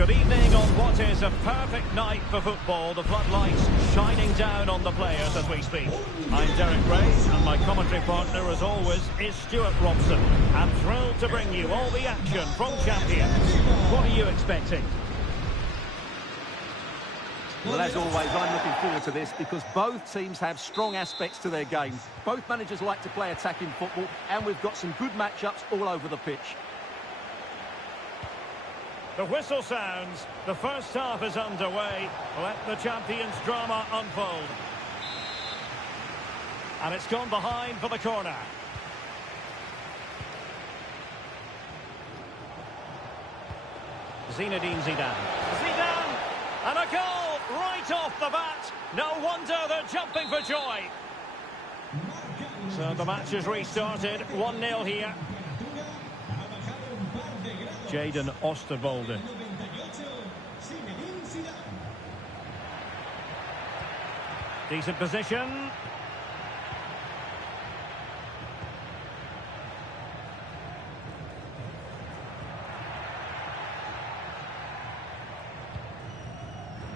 Good evening on what is a perfect night for football. The floodlights shining down on the players as we speak. I'm Derek Ray, and my commentary partner, as always, is Stuart Robson. I'm thrilled to bring you all the action from Champions. What are you expecting? Well, as always, I'm looking forward to this because both teams have strong aspects to their game. Both managers like to play attacking football, and we've got some good matchups all over the pitch. The whistle sounds. The first half is underway. Let the Champions drama unfold. And it's gone behind for the corner. Zinedine Zidane. Zidane! And a goal right off the bat. No wonder they're jumping for joy. So the match is restarted. 1-0 here. Jadon Oosterwolde. Decent position.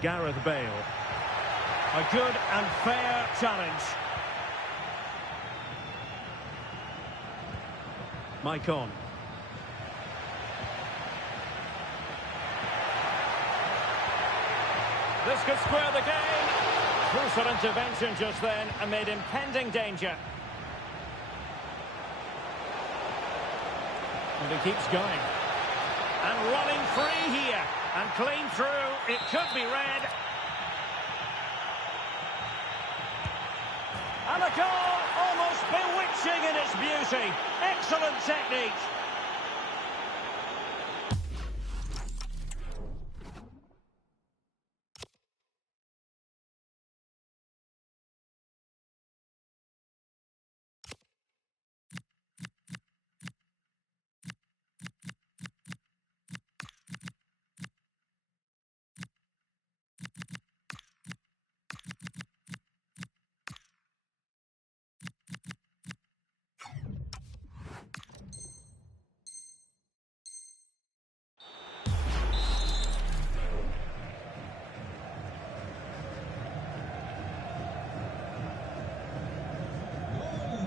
Gareth Bale. A good and fair challenge. Maicon. This could square the game. Crucial intervention just then amid impending danger. And he keeps going. And running free here. And clean through. It could be red. And a goal almost bewitching in its beauty. Excellent technique.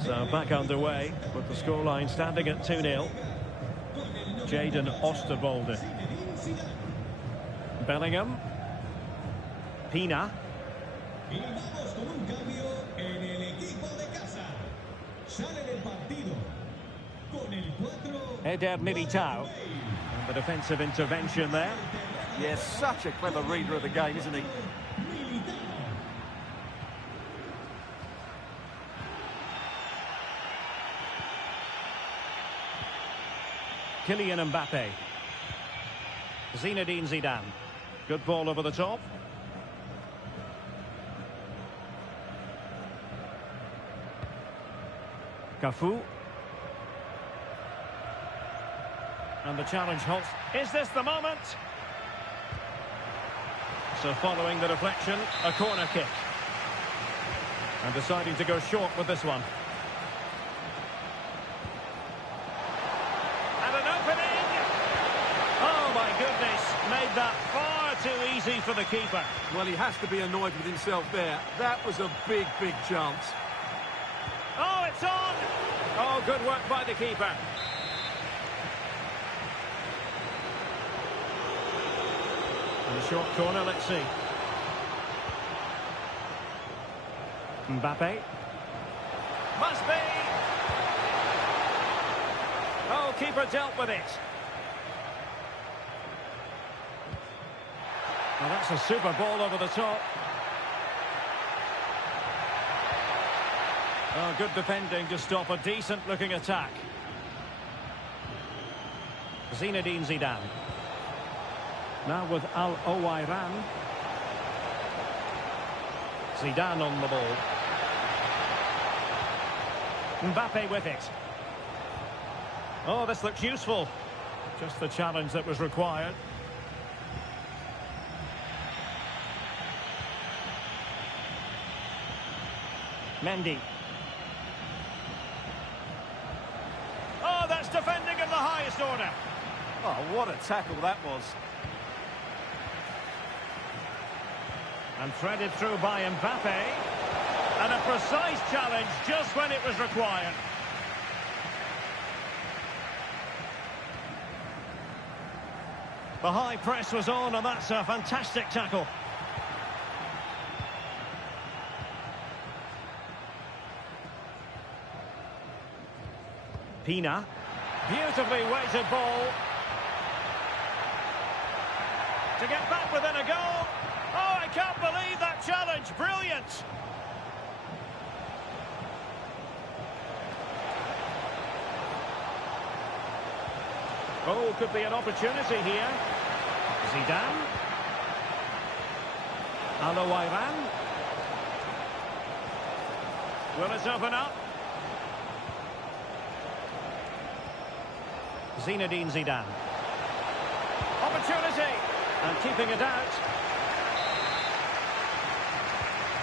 So back underway, with the scoreline standing at 2-0. Jadon Oosterwolde. Bellingham. Pina. Eder Militao. And the defensive intervention there. Yes, such a clever reader of the game, isn't he? Kylian Mbappe. Zinedine Zidane. Good ball over the top. Cafu. And the challenge halts. Is this the moment? So following the deflection, a corner kick. And deciding to go short with this one. Made that far too easy for the keeper. Well, he has to be annoyed with himself there. That was a big, big chance. Oh, it's on! Oh, good work by the keeper. In the short corner, let's see. Mbappe. Must be! Oh, keeper dealt with it. Well, that's a super ball over the top. Oh, good defending to stop a decent-looking attack. Zinedine Zidane. Now with Al Owairan. Zidane on the ball. Mbappe with it. Oh, this looks useful. Just the challenge that was required. Mendy. Oh, that's defending in the highest order. Oh, what a tackle that was. And threaded through by Mbappe. And a precise challenge just when it was required. The high press was on, and that's a fantastic tackle. Pina. Beautifully weighted ball. To get back within a goal. Oh, I can't believe that challenge. Brilliant. Oh, could be an opportunity here. Zidane. Al-Owairan. Will it open up? Zinedine Zidane. Opportunity. And keeping it out.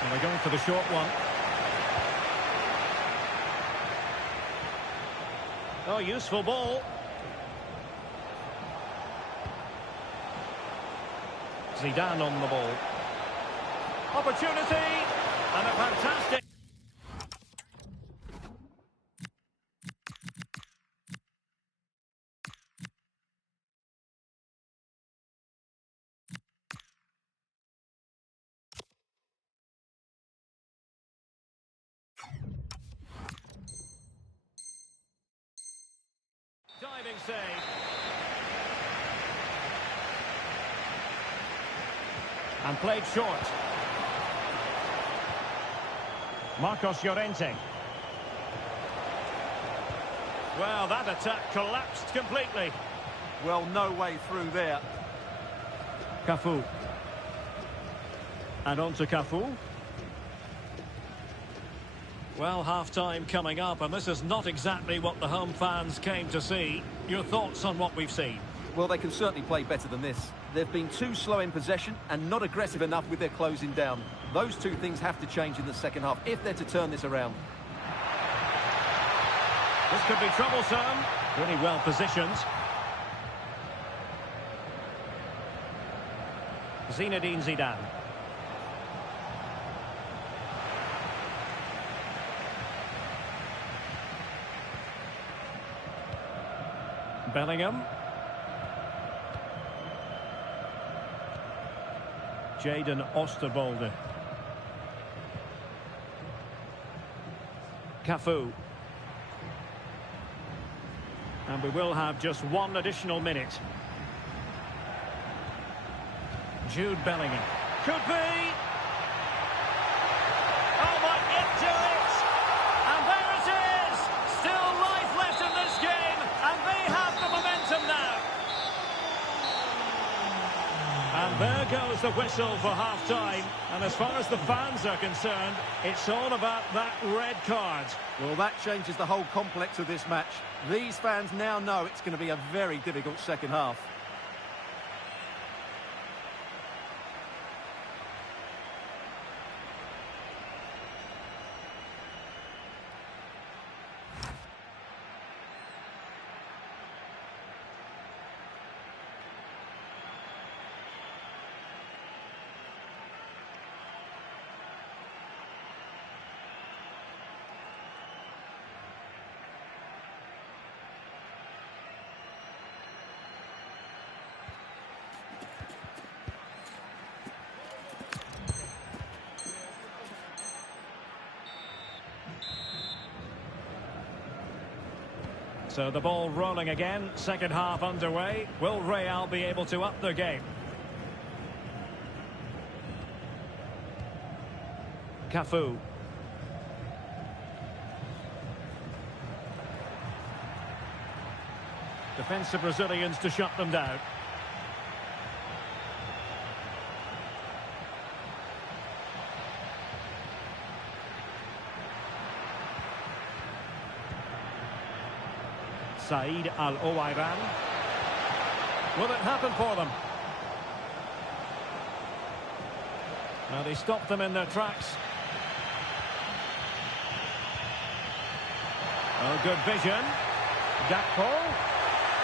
And they're going for the short one. Oh, useful ball. Zidane on the ball. Opportunity. And a fantastic... Diving save. And played short. Marcos Llorente. Well, that attack collapsed completely. Well, no way through there. Cafu. And on to Cafu. Well, half-time coming up, and this is not exactly what the home fans came to see. Your thoughts on what we've seen? Well, they can certainly play better than this. They've been too slow in possession and not aggressive enough with their closing down. Those two things have to change in the second half if they're to turn this around. This could be troublesome. Really well positioned. Zinedine Zidane. Bellingham. Jadon Oosterwolde. Cafu. And we will have just one additional minute. Jude Bellingham. Could be. Oh, might get to it. And there it is. Still life left in this game. And they have the momentum now. And there goes the whistle for half-time. And as far as the fans are concerned, it's all about that red card. Well, that changes the whole complex of this match. These fans now know it's going to be a very difficult second half. So the ball rolling again, second half underway. Will Real be able to up their game? Cafu. Defensive Brazilians to shut them down. Said Al-Owairan. Will it happen for them? Now they stopped them in their tracks. Oh, good vision. Gakpo.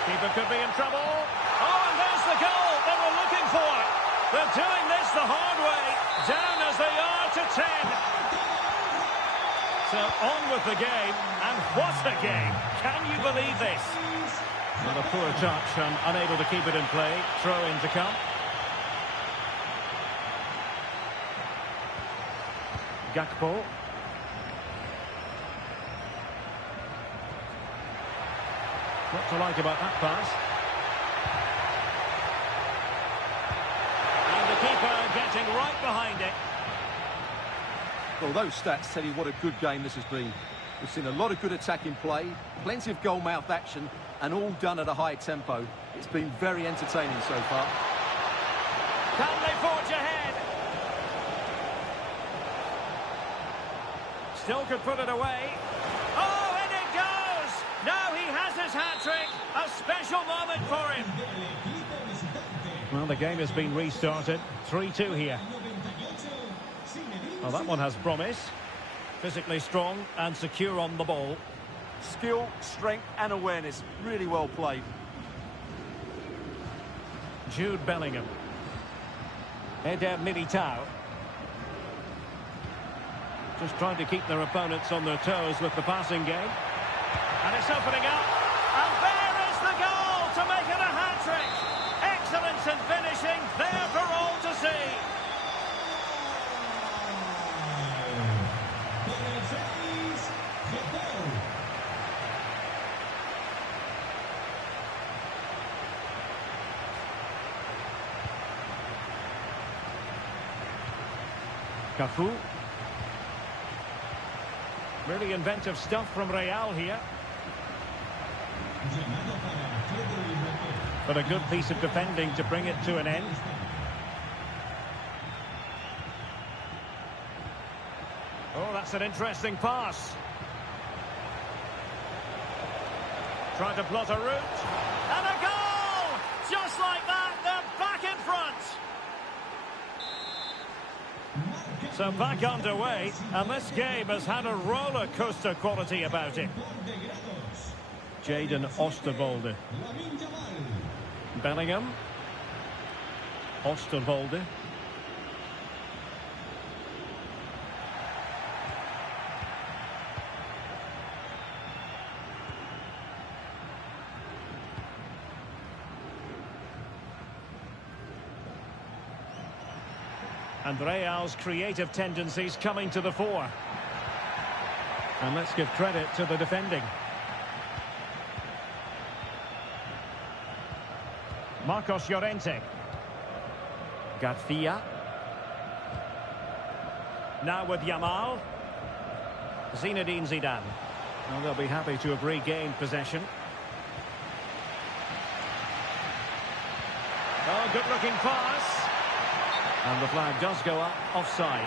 Keeper could be in trouble. Oh, and there's the goal they were looking for. They're doing this the hard way. Down as they are to 10. So on with the game, and what a game. Can you believe this? Not a poor touch and unable to keep it in play. Throw in to come. Gakpo. What to like about that pass? And the keeper getting right behind it. Well, those stats tell you what a good game this has been. We've seen a lot of good attacking play, plenty of goal-mouth action, and all done at a high tempo. It's been very entertaining so far. Can they forge ahead? Still could put it away. Oh, and it goes! Now he has his hat-trick. A special moment for him. Well, the game has been restarted. 3-2 here. Well, that one has promise. Physically strong and secure on the ball. Skill, strength and awareness. Really well played. Jude Bellingham. Eder Militao. Just trying to keep their opponents on their toes with the passing game. And it's opening up. And there is the goal to make it a hat-trick. Excellence in finishing, there for all to see. Cafu. Really inventive stuff from Real here. But a good piece of defending to bring it to an end. Oh, that's an interesting pass. Trying to plot a route. And a goal! Just like that, they're back in front. So back underway, and this game has had a roller coaster quality about it. Jadon Oosterwolde. Bellingham. Oosterwolde. And Real's creative tendencies coming to the fore. And let's give credit to the defending. Marcos Llorente. Garcia. Now with Yamal. Zinedine Zidane. Well, they'll be happy to have regained possession. Oh, good-looking pass. And the flag does go up, offside.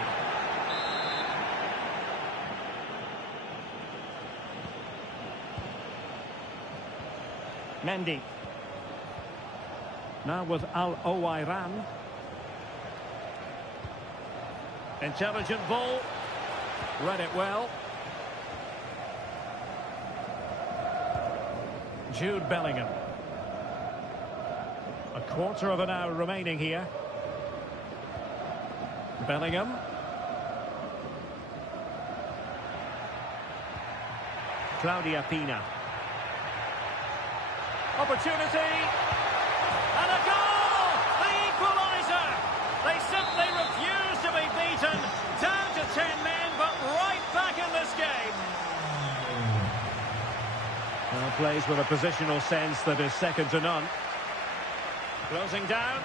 Mendy. Now with Al Owairan. Intelligent ball. Read it well. Jude Bellingham. A quarter of an hour remaining here. Bellingham. Claudia Pina. Opportunity. And a goal! The equaliser! They simply refuse to be beaten. Down to 10 men, but right back in this game. Well, plays with a positional sense that is second to none. Closing down.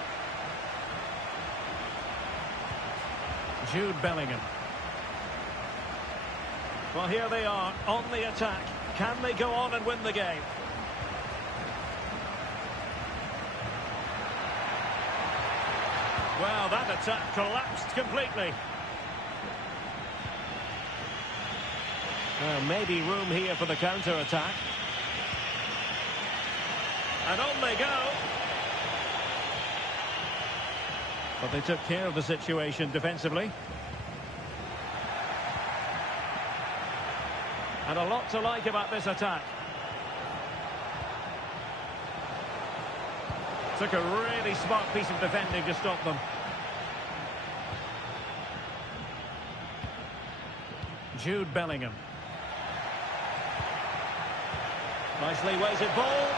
Jude Bellingham. Well, here they are on the attack. Can they go on and win the game? Well, that attack collapsed completely. Well, maybe room here for the counter-attack. And on they go. But they took care of the situation defensively. And a lot to like about this attack. Took a really smart piece of defending to stop them. Jude Bellingham. Nicely weighted ball.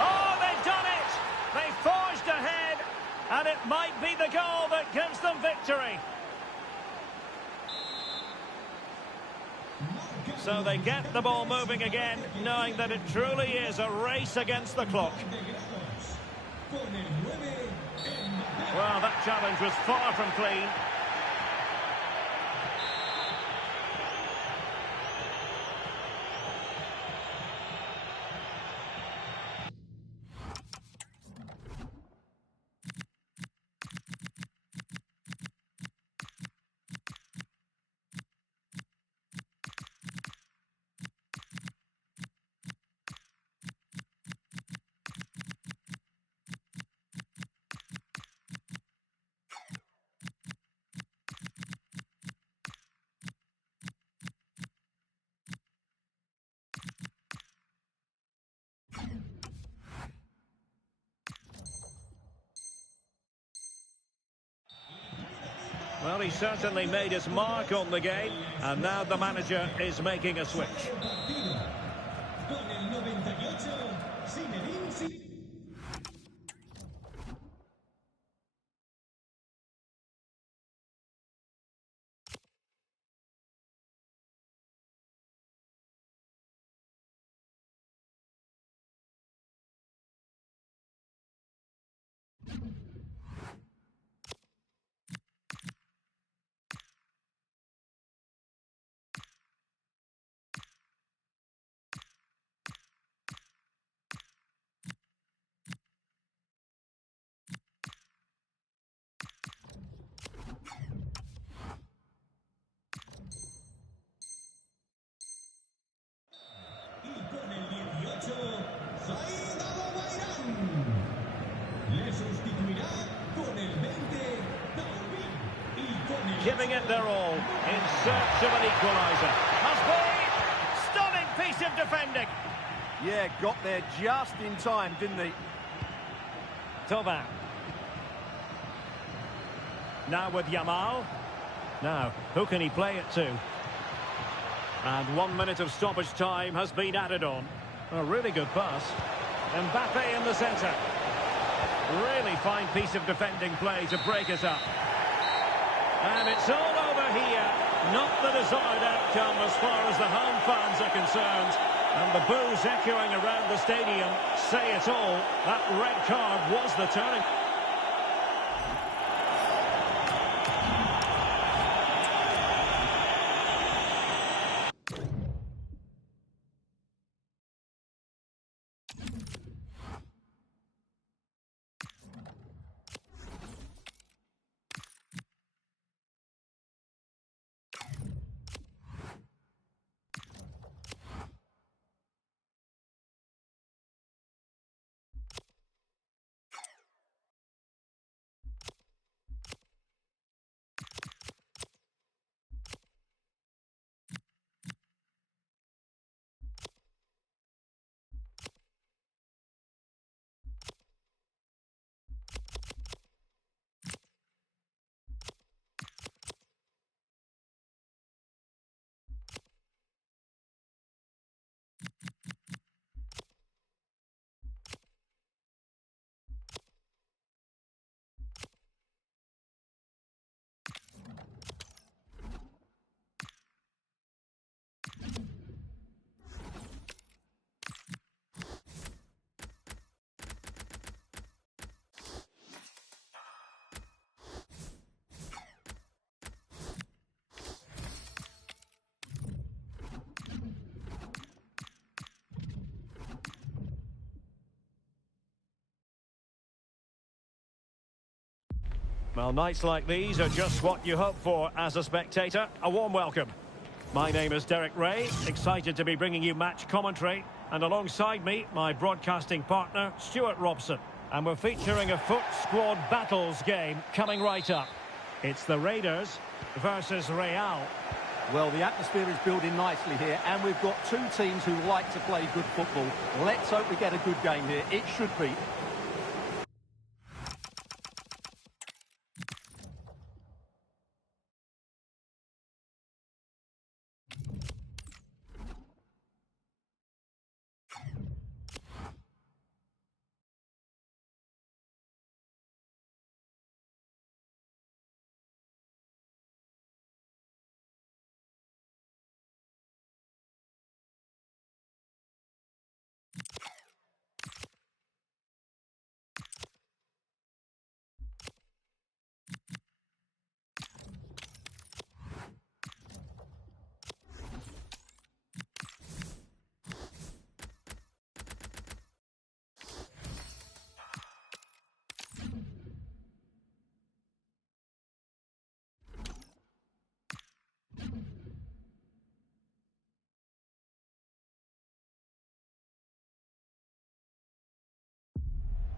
Oh, they've done it! They forged ahead, and it might be the goal that gives them victory. So they get the ball moving again, knowing that it truly is a race against the clock. Well, that challenge was far from clean. Well, he certainly made his mark on the game, and now the manager is making a switch. Giving it their all in search of an equaliser. Must be! Stunning piece of defending. Yeah, got there just in time, didn't he? Thauvin. Now with Yamal. Now, who can he play it to? And 1 minute of stoppage time has been added on. A really good pass. Mbappe in the centre. Really fine piece of defending play to break us up. And it's all over here. Not the desired outcome as far as the home fans are concerned. And the boos echoing around the stadium say it all. That red card was the turning. Well, nights like these are just what you hope for as a spectator. A warm welcome. My name is Derek Ray, excited to be bringing you match commentary. And alongside me, my broadcasting partner, Stuart Robson. And we're featuring a FUT Squad Battles game coming right up. It's the Raiders versus Real. Well, the atmosphere is building nicely here, and we've got two teams who like to play good football. Let's hope we get a good game here. It should be.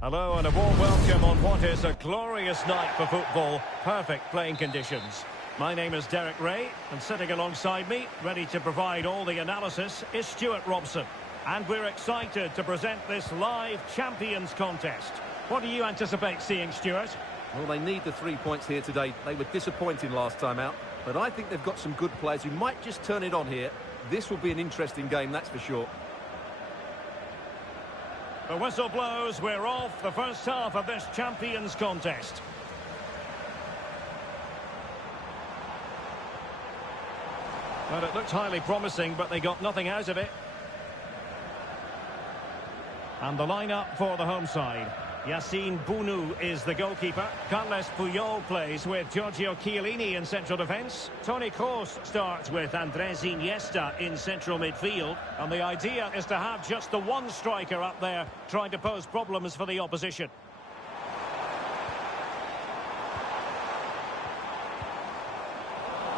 Hello and a warm welcome on what is a glorious night for football. Perfect playing conditions. My name is Derek Ray, and sitting alongside me, ready to provide all the analysis, is Stuart Robson. And we're excited to present this live Champions contest. What do you anticipate seeing, Stuart? Well, they need the 3 points here today. They were disappointing last time out, but I think they've got some good players who might just turn it on here. This will be an interesting game, that's for sure. The whistle blows, we're off the first half of this Champions contest. Well, it looked highly promising, but they got nothing out of it. And the lineup for the home side. Yassine Bounou is the goalkeeper. Carles Puyol plays with Giorgio Chiellini in central defence. Toni Kroos starts with Andres Iniesta in central midfield. And the idea is to have just the one striker up there trying to pose problems for the opposition.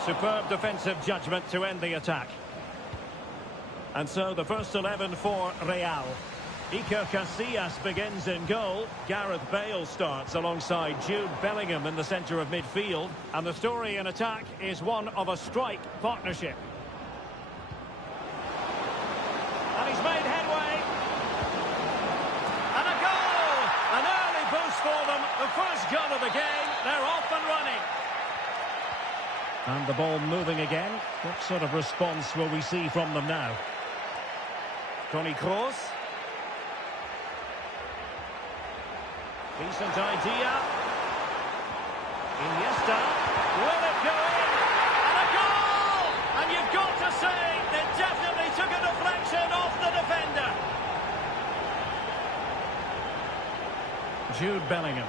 Superb defensive judgment to end the attack. And so the first 11 for Real. Iker Casillas begins in goal. Gareth Bale starts alongside Jude Bellingham in the centre of midfield. And the story in attack is one of a strike partnership. And he's made headway. And a goal! An early boost for them. The first goal of the game. They're off and running. And the ball moving again. What sort of response will we see from them now? Toni Kroos. Decent idea. Iniesta. Will it go in? And a goal! And you've got to say, it definitely took a deflection off the defender. Jude Bellingham.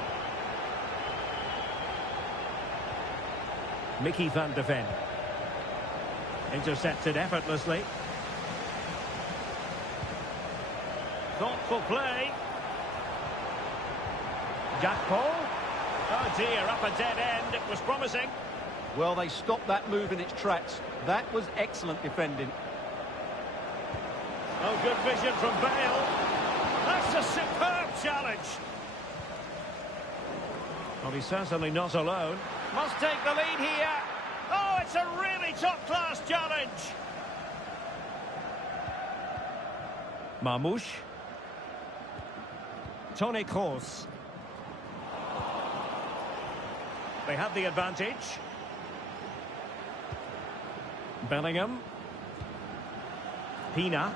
Mickey van de Ven. Intercepted effortlessly. Thoughtful play. Gakpo. Oh dear, up a dead end. It was promising. Well, they stopped that move in its tracks. That was excellent defending. Oh, good vision from Bale. That's a superb challenge. Well, he's certainly not alone. Must take the lead here. Oh, it's a really top-class challenge. Marmoush. Toni Kroos. They have the advantage. Bellingham. Pina.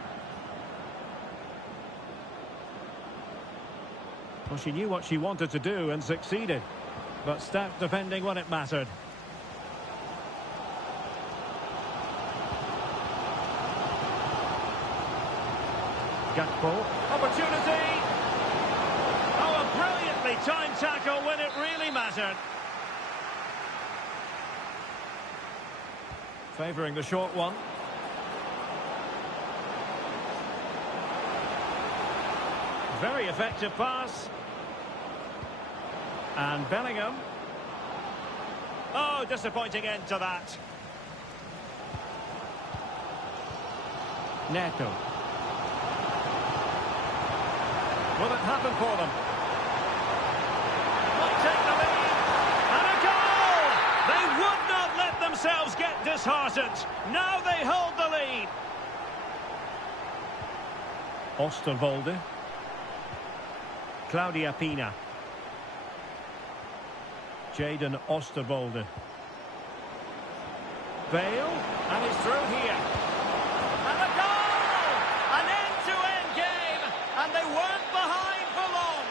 Well, she knew what she wanted to do and succeeded. But stout defending when it mattered. Gakpo. Opportunity. Oh, a brilliantly timed tackle when it really mattered. Favouring the short one. Very effective pass. And Bellingham. Oh, disappointing end to that. Neto. Will it happen for them? Might take the lead. And a goal! They would not let themselves get disheartened. Now they hold the lead. Osterwolde. Claudia Pina. Jadon Osterwolde. Bale, and he's through here. And a goal! An end-to-end game, and they weren't behind for long.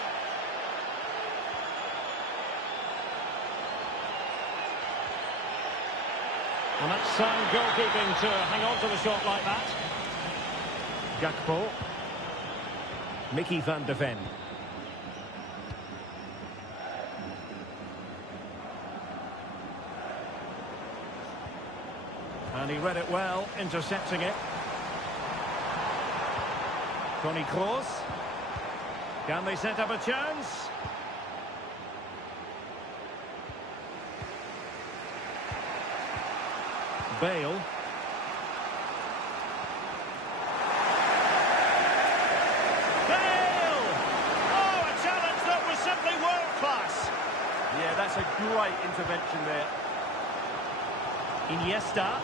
And that's sound goalkeeping to hang on to the shot like that. Gakpo. Mickey van de Ven. And he read it well, intercepting it. Toni Kroos. Can they set up a chance? Bale. Bale! Oh, a challenge that's a great intervention there. Iniesta.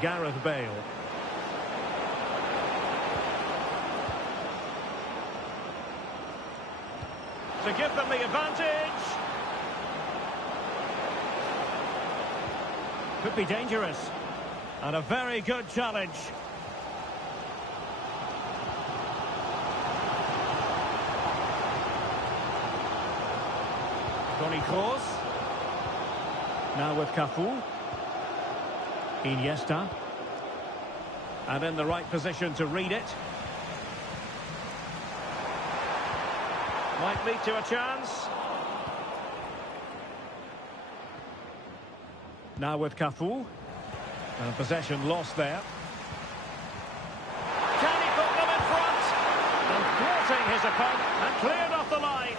Gareth Bale. To give them the advantage. Could be dangerous. And a very good challenge. Toni Kroos. Now with Cafu. Iniesta. And in the right position to read it. Might lead to a chance. Now with Cafu. And possession lost there. Can he put them in front? And thwarting his opponent and cleared off the line.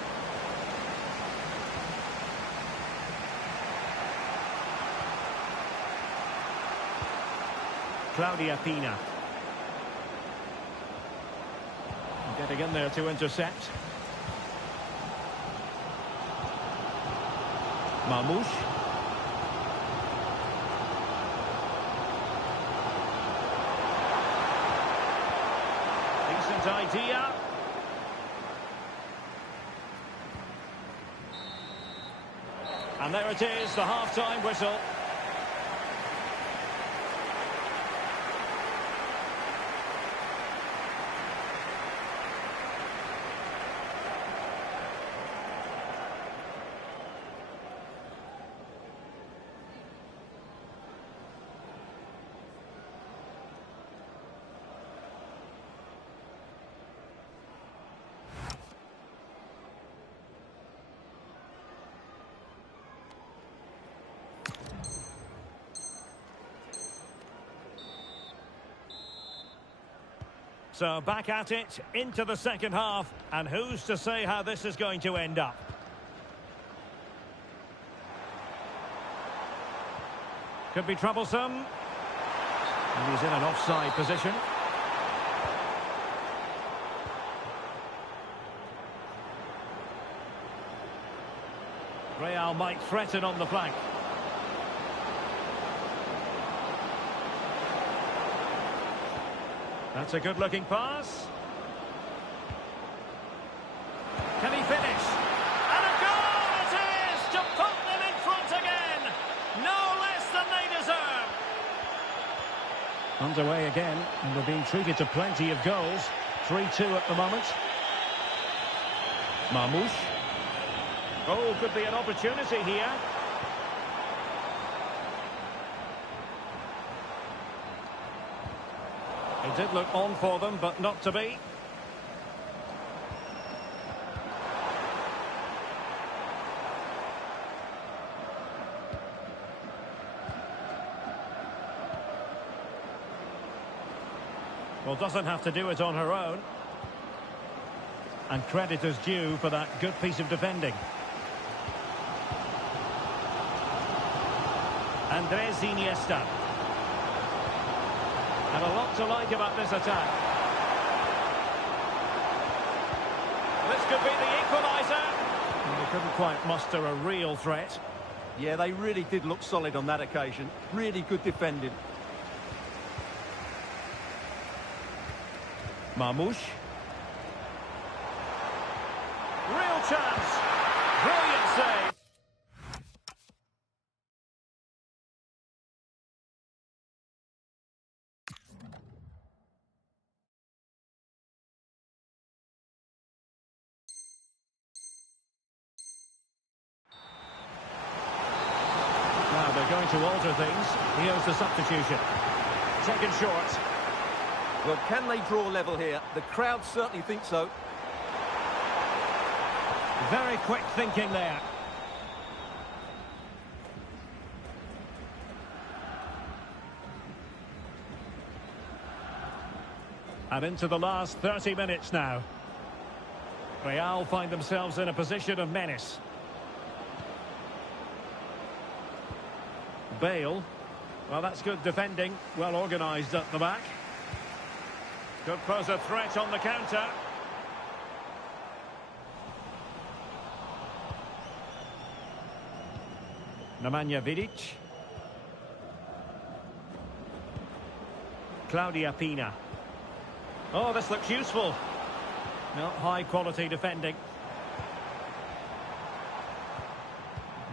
Claudia Pina. Getting in there to intercept. Marmoush. Decent idea. And there it is, the half-time whistle. So back at it, into the second half, and who's to say how this is going to end up? Could be troublesome. And he's in an offside position. Real might threaten on the flank. That's a good-looking pass. Can he finish? And a goal it is to put them in front again. No less than they deserve. Underway again, and we're being treated to plenty of goals. 3-2 at the moment. Marmoush. Oh, could be an opportunity here. It did look on for them, but not to be. Well, doesn't have to do it on her own. And credit is due for that good piece of defending. Andres Iniesta. And a lot to like about this attack. This could be the equaliser. They couldn't quite muster a real threat. Yeah, they really did look solid on that occasion. Really good defending. Marmoush. Real chance. Brilliant save. Now they're going to alter things. Here's the substitution. Taken short. Well, can they draw level here? The crowd certainly think so. Very quick thinking there. And into the last 30 minutes now. Real find themselves in a position of menace. Bale. Well, that's good defending. Well organised at the back. Could pose a threat on the counter. Nemanja Vidic. Claudia Pina. Oh, this looks useful. No, high quality defending.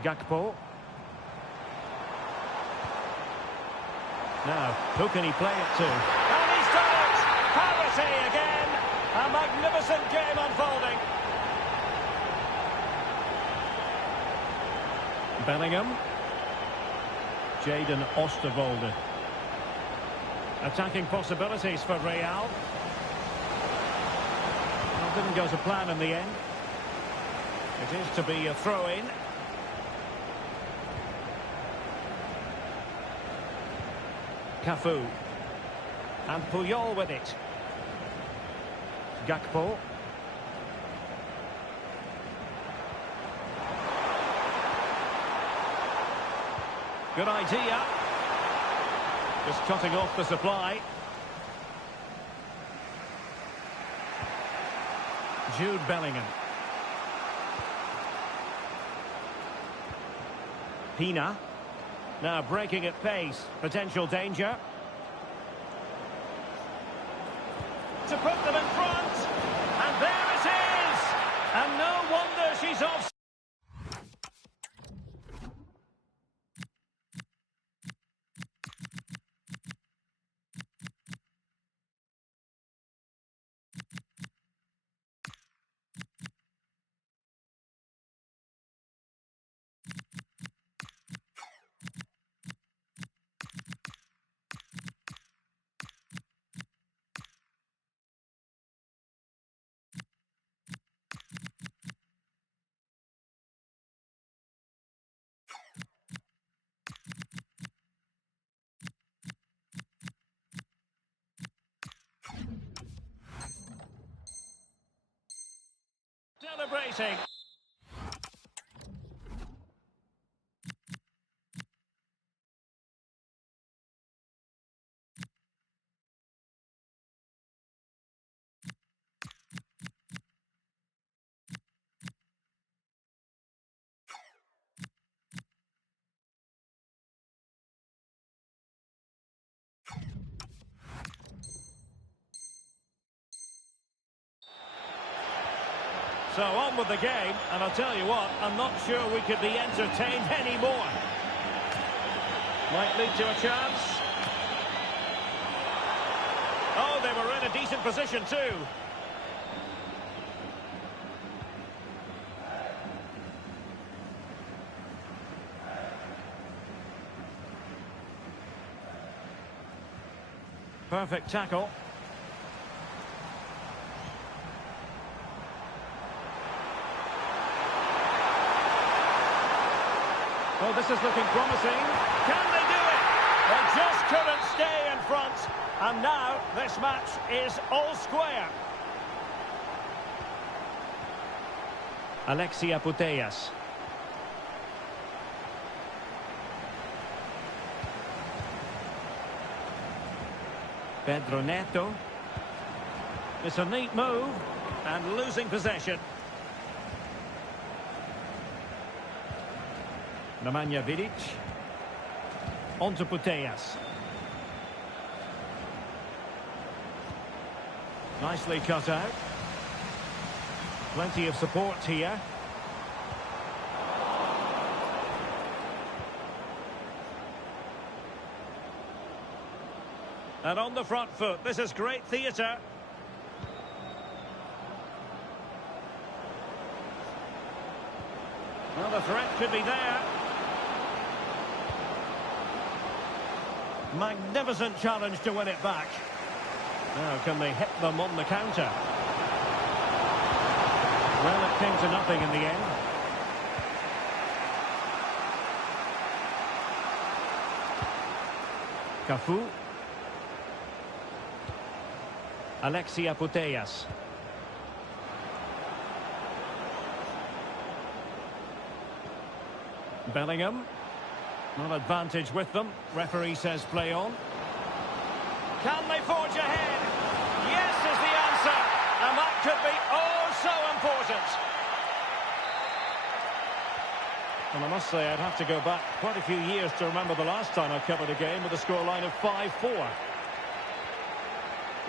Gakpo. Now, who can he play it to? And he's done it! Parity again! A magnificent game unfolding. Bellingham. Jadon Oosterwolde. Attacking possibilities for Real. Well, didn't go to plan in the end. It is to be a throw-in. Cafu. And Puyol with it. Gakpo. Good idea. Just cutting off the supply. Jude Bellingham. Pina. Now breaking at pace. Potential danger. To put them in front. And there it is! And no wonder she's off. Celebrating. So on with the game, and I'll tell you what, I'm not sure we could be entertained anymore. Might lead to a chance. Oh, they were in a decent position too. Perfect tackle. Well, this is looking promising. Can they do it? They just couldn't stay in front. And now this match is all square. Alexia Putellas. Pedro Neto. It's a neat move and losing possession. Nemanja Vidic. On to Putellas. Nicely cut out. Plenty of support here. And on the front foot, this is great theatre. Well, the threat could be there. Magnificent challenge to win it back. Now, can they hit them on the counter? Well, it came to nothing in the end. Cafu. Alexia Putellas. Bellingham. An advantage with them. Referee says play on. Can they forge ahead? Yes! And that could be oh so important. And I must say, I'd have to go back quite a few years to remember the last time I covered a game with a scoreline of 5-4.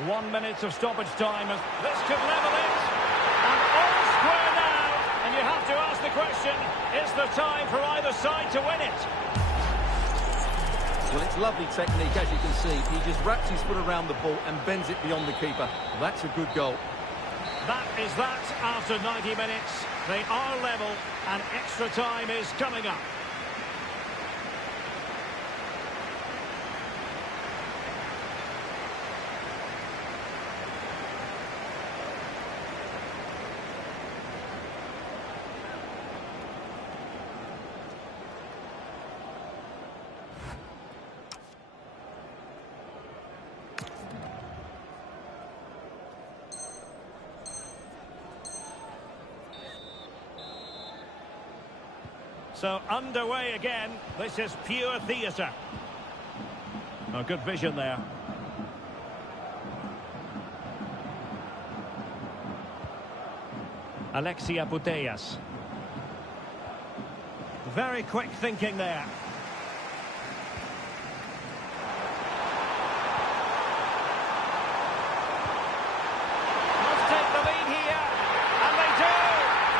1 minute of stoppage time, and this could level it. And all square now. And you have to ask the question, is there time for either side to win it? Well, it's lovely technique, as you can see. He just wraps his foot around the ball and bends it beyond the keeper. That's a good goal. That is that after 90 minutes. They are level, and extra time is coming up. So underway again. This is pure theatre. Oh, good vision there. Alexia Putellas. Very quick thinking there. Must take the lead here. And they do.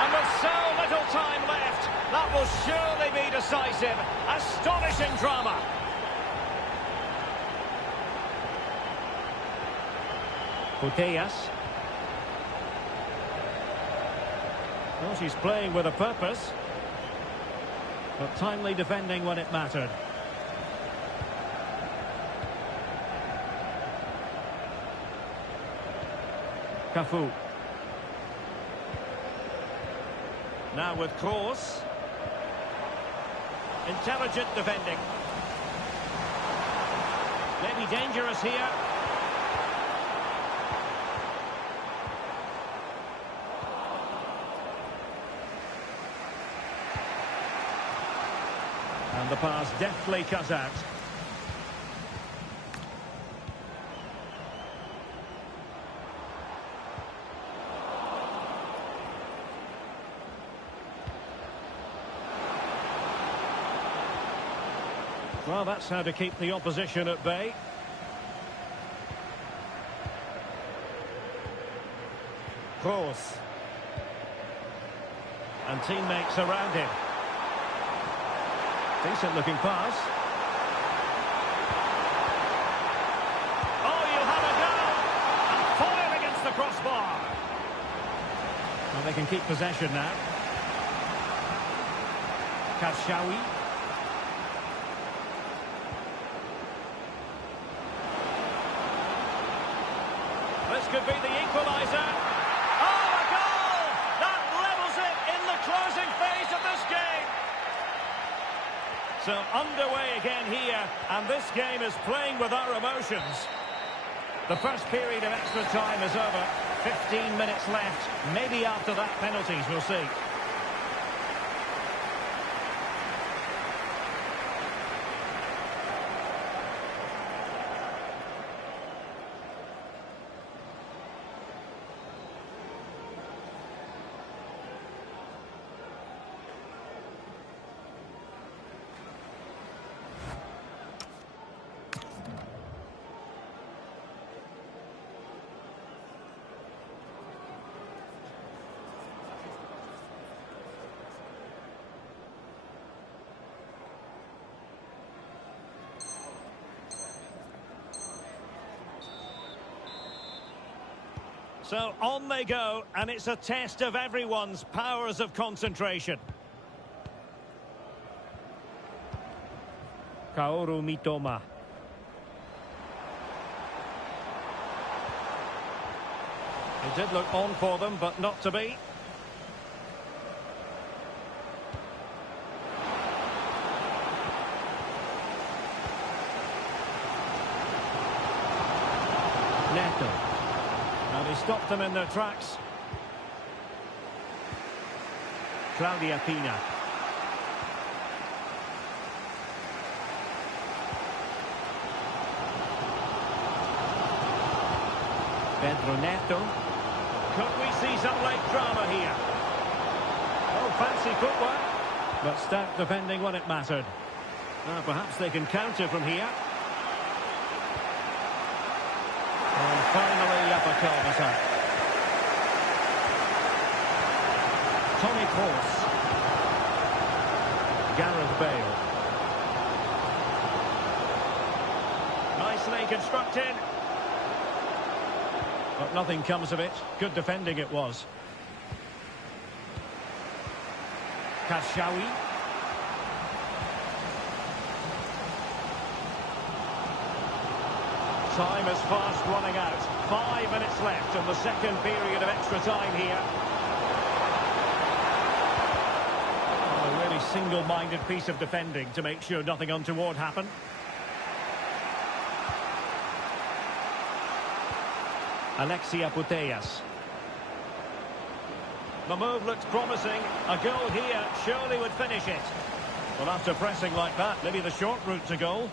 And with so little time left, that will surely be decisive. Astonishing drama. Putellas. Well, she's playing with a purpose. But timely defending when it mattered. Cafu. Now with Kroos. Intelligent defending. Maybe dangerous here. And the pass deftly cut out. Well, that's how to keep the opposition at bay. Kroos. And teammates around him. Decent looking pass. Oh, you have a go! And foiled against the crossbar. Well, they can keep possession now. Kashawhi. This could be the equaliser. Oh, a goal! That levels it in the closing phase of this game. So underway again here, and this game is playing with our emotions. The first period of extra time is over. 15 minutes left. Maybe after that, penalties, we'll see. So on they go, and it's a test of everyone's powers of concentration. Kaoru Mitoma. It did look on for them, but not to be. Neto. And he stopped them in their tracks. Claudia Pina. Pedro Neto. Could we see some late drama here? Oh, fancy footwork. But stout defending when it mattered. Perhaps they can counter from here. And finally, upper cul-de-sac. Toni Kroos. Gareth Bale. Nicely constructed. But nothing comes of it. Good defending it was. Kashawi. Time is fast running out. 5 minutes left in the second period of extra time here. A really single-minded piece of defending to make sure nothing untoward happened. Alexia Putellas. The move looks promising. A goal here surely would finish it. Well, after pressing like that, maybe the short route to goal.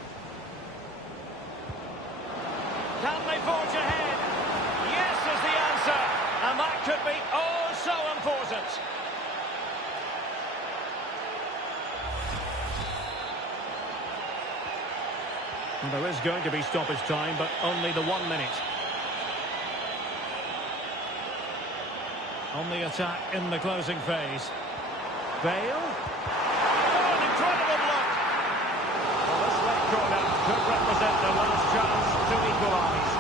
Can they forge ahead? Yes is the answer. And that could be oh so important. Well, there is going to be stoppage time, but only the 1 minute. On the attack in the closing phase. Bale. Oh, an incredible block. Well, this late corner could represent the last chance to equalise.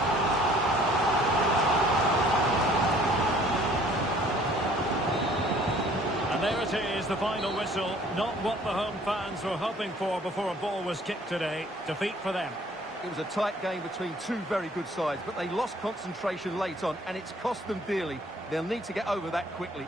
And there it is, the final whistle. Not what the home fans were hoping for before a ball was kicked today. Defeat for them. It was a tight game between two very good sides, but they lost concentration late on, and it's cost them dearly. They'll need to get over that quickly.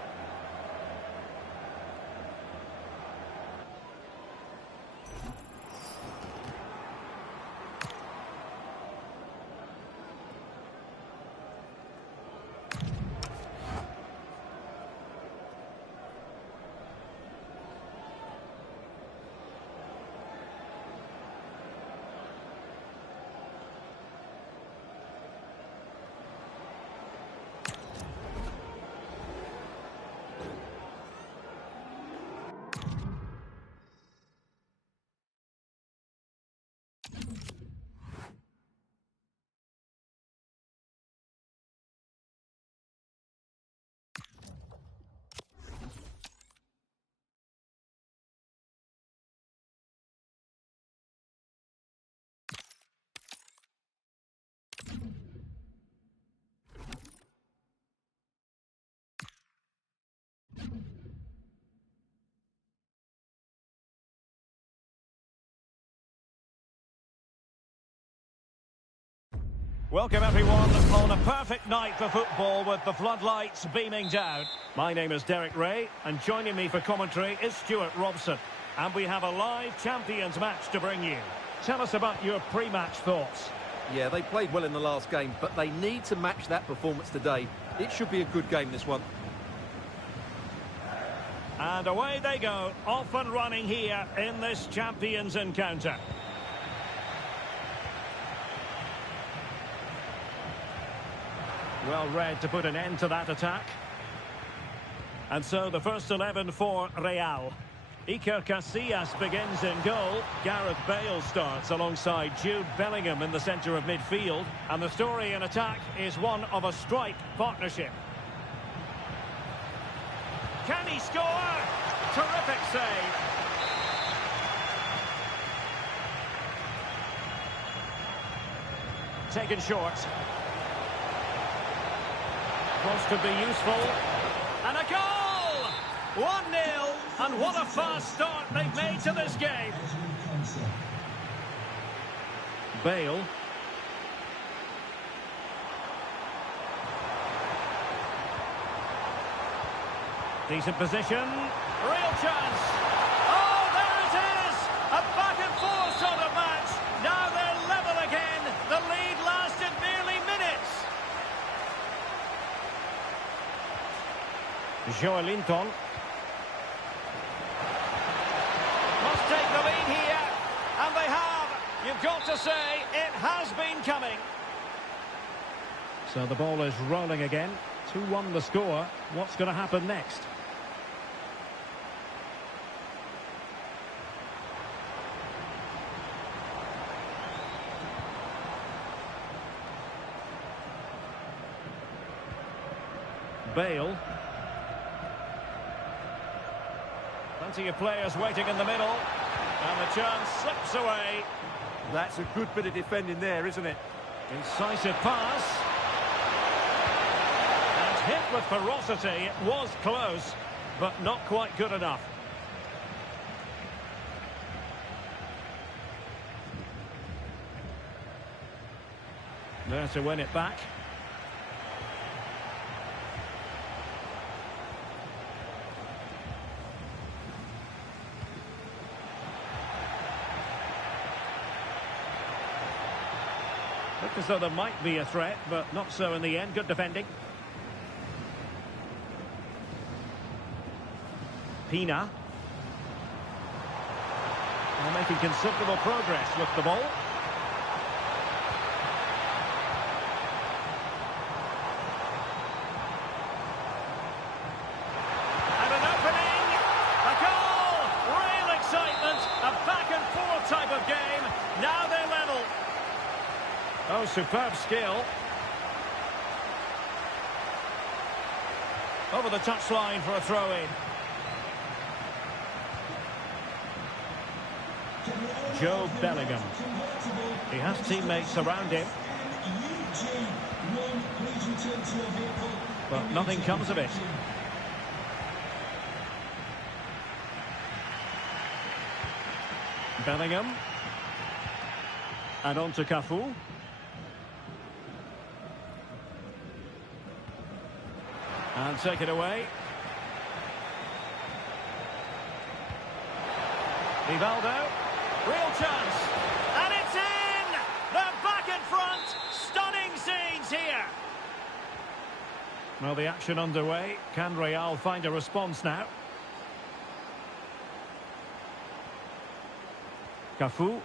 Welcome everyone on a perfect night for football with the floodlights beaming down. My name is Derek Ray and joining me for commentary is Stuart Robson. And we have a live Champions match to bring you. Tell us about your pre-match thoughts. Yeah, they played well in the last game, but they need to match that performance today. It should be a good game, this one. And away they go, off and running here in this Champions encounter. Well read to put an end to that attack. And so the first 11 for Real. Iker Casillas begins in goal. Gareth Bale starts alongside Jude Bellingham in the centre of midfield. And the story in attack is one of a strike partnership. Can he score? Terrific save. Taken short. Cross could be useful. And a goal! 1-0. And what a fast start they've made to this game. Bale. Decent position. Real chance. Oh, there it is! A back and forth sort of match. Now they're level again. The lead lasted merely minutes. Joelinton. Must take the lead here. And they have. You've got to say, it has been coming. So the ball is rolling again. 2-1 the score. What's going to happen next? Bale. Plenty of players waiting in the middle. And the chance slips away. That's a good bit of defending there, isn't it? Incisive pass. And hit with ferocity. It was close, but not quite good enough. There to win it back. Looked as though there might be a threat, but not so in the end. Good defending. Pina. They're making considerable progress with the ball. And an opening! A goal! Real excitement! A back-and-forth type of game. Now they're level. Oh, superb skill. Over the touchline for a throw-in. Joe Bellingham. He has teammates around him. But nothing comes of it. Bellingham. And on to Cafu. And take it away. Rivaldo. Real chance. And it's in! They're back in front. Stunning scenes here. Well, the action underway. Can Real find a response now? Cafu.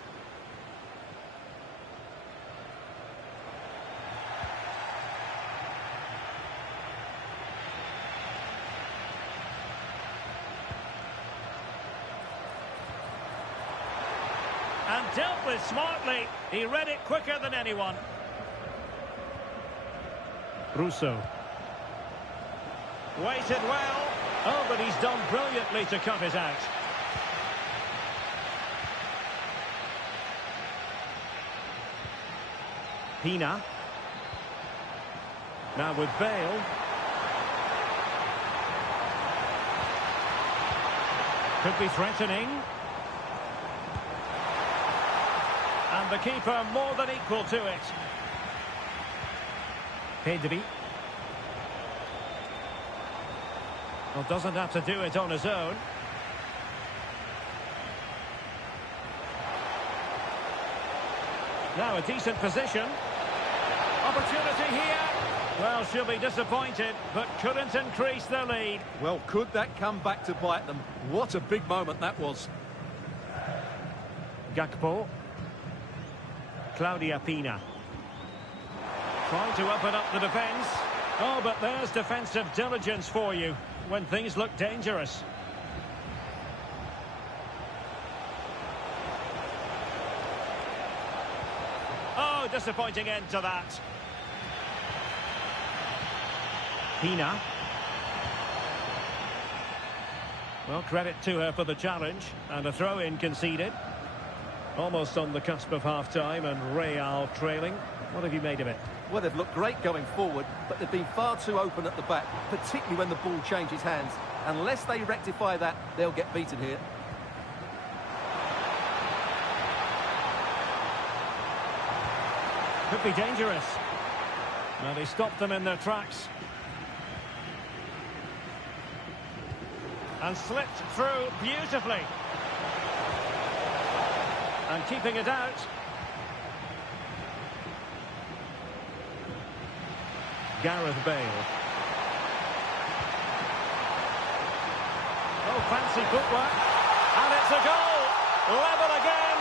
And dealt with smartly. He read it quicker than anyone. Russo. Waited well. Oh, but he's done brilliantly to cut it out. Pina. Now with Bale. Could be threatening. And the keeper more than equal to it. Pedri. Well, doesn't have to do it on his own. Now a decent position. Opportunity here. Well, she'll be disappointed, but couldn't increase their lead. Well, could that come back to bite them? What a big moment that was. Gakpo. Claudia Pina. Trying to open up the defence. Oh, but there's defensive diligence for you when things look dangerous. Oh, disappointing end to that. Pina. Well, credit to her for the challenge. And a throw-in conceded. Almost on the cusp of half-time and Real trailing. What have you made of it? Well, they've looked great going forward, but they've been far too open at the back, particularly when the ball changes hands. Unless they rectify that, they'll get beaten here. Could be dangerous. Now they stopped them in their tracks. And slipped through beautifully. And keeping it out. Gareth Bale. Oh, fancy footwork. And it's a goal. Level again.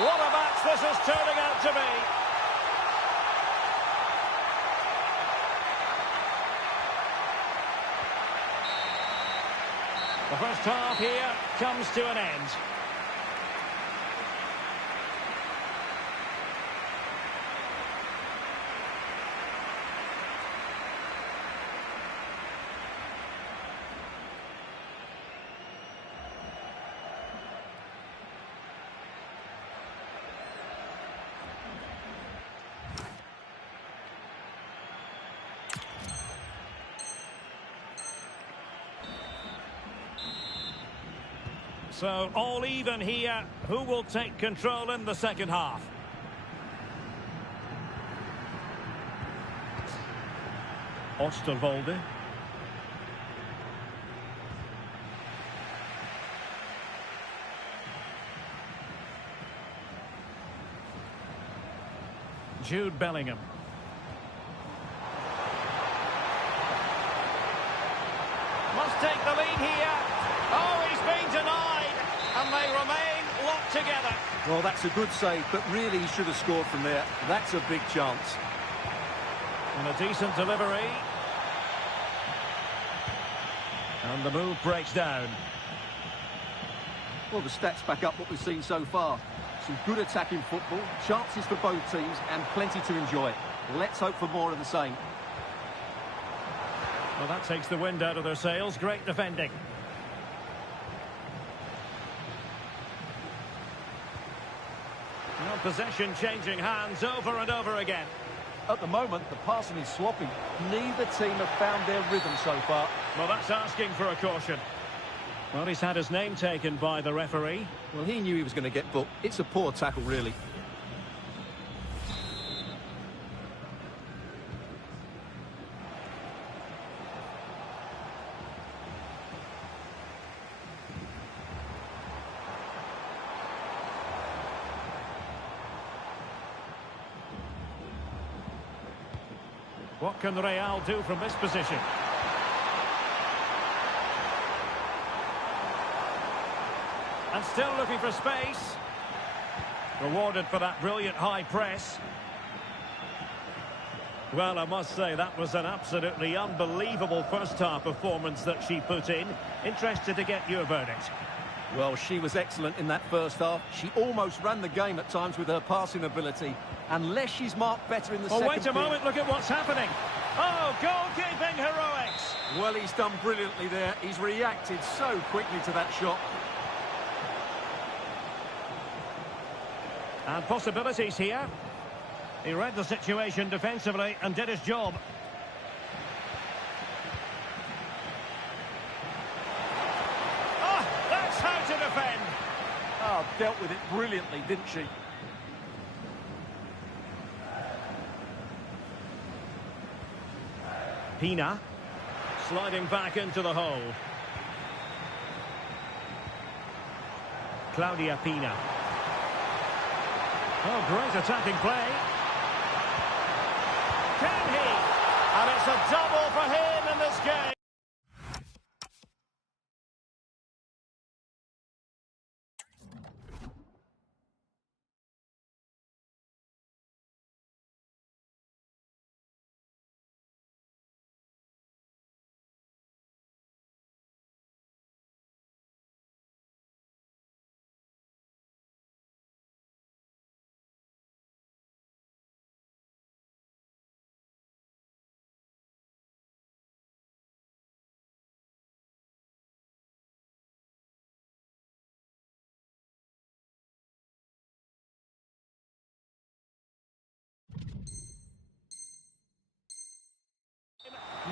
What a match this is turning out to be. The first half here comes to an end. So, all even here. Who will take control in the second half? Osterwolde. Jude Bellingham. Must take the lead here. Oh, he's been denied. And they remain locked together. Well, that's a good save, but really he should have scored from there. That's a big chance. And a decent delivery. And the move breaks down. Well, the stats back up what we've seen so far. Some good attacking football, chances for both teams, and plenty to enjoy. Let's hope for more of the same. Well, that takes the wind out of their sails. Great defending. Well, possession changing hands over and over again. At the moment, the passing is sloppy. Neither team have found their rhythm so far. Well, that's asking for a caution. Well, he's had his name taken by the referee. Well, he knew he was going to get booked. It's a poor tackle, really. What can Real do from this position? And still looking for space. Rewarded for that brilliant high press. Well, I must say that was an absolutely unbelievable first-half performance that she put in. Interested to get your verdict. Well, she was excellent in that first half. She almost ran the game at times with her passing ability. Unless she's marked better in the second. Oh, wait a moment, look at what's happening. Oh, goalkeeping heroics. Well, he's done brilliantly there. He's reacted so quickly to that shot. And possibilities here. He read the situation defensively and did his job. Oh, that's how to defend. Oh, dealt with it brilliantly, didn't she? Pina sliding back into the hole. Claudia Pina. Oh, great attacking play. Can he? And it's a double for him in this game.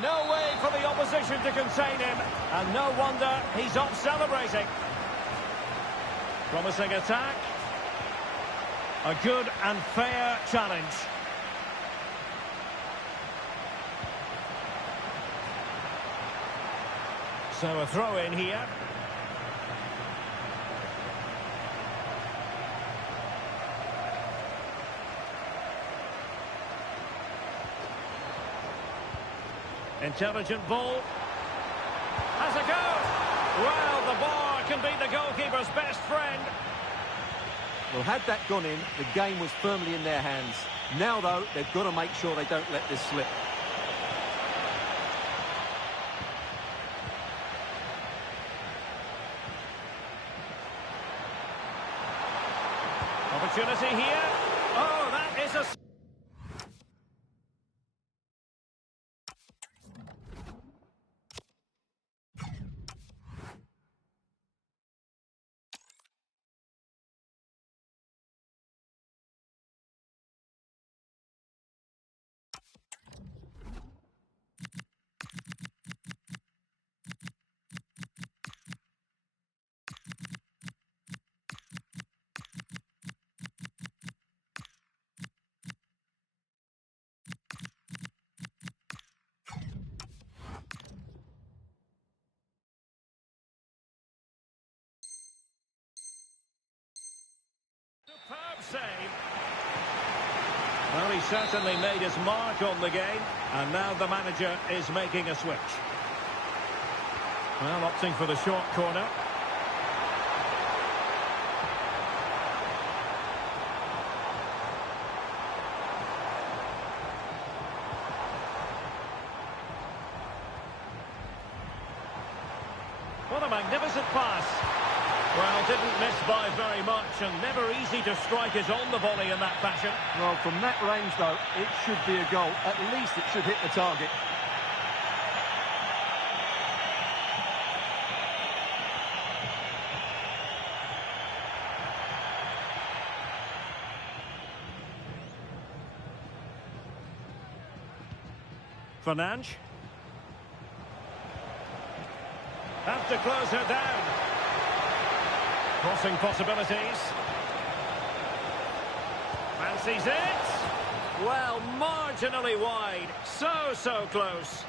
No way for the opposition to contain him, and no wonder he's off celebrating. Promising attack. A good and fair challenge. So a throw in here. Intelligent ball. Has a go. Well, the bar can be the goalkeeper's best friend. Well, had that gone in, the game was firmly in their hands. Now, though, they've got to make sure they don't let this slip. opportunity here. Oh, that is a... Superb save. Well, he certainly made his mark on the game, and now the manager is making a switch. Well, opting for the short corner. What a magnificent pass. Well, didn't miss by very much, and never easy to strike his on the volley in that fashion. Well, from that range, though, it should be a goal. At least it should hit the target. Fernandes. Have to close her down. Crossing possibilities. Fancies it. Well, marginally wide. So close.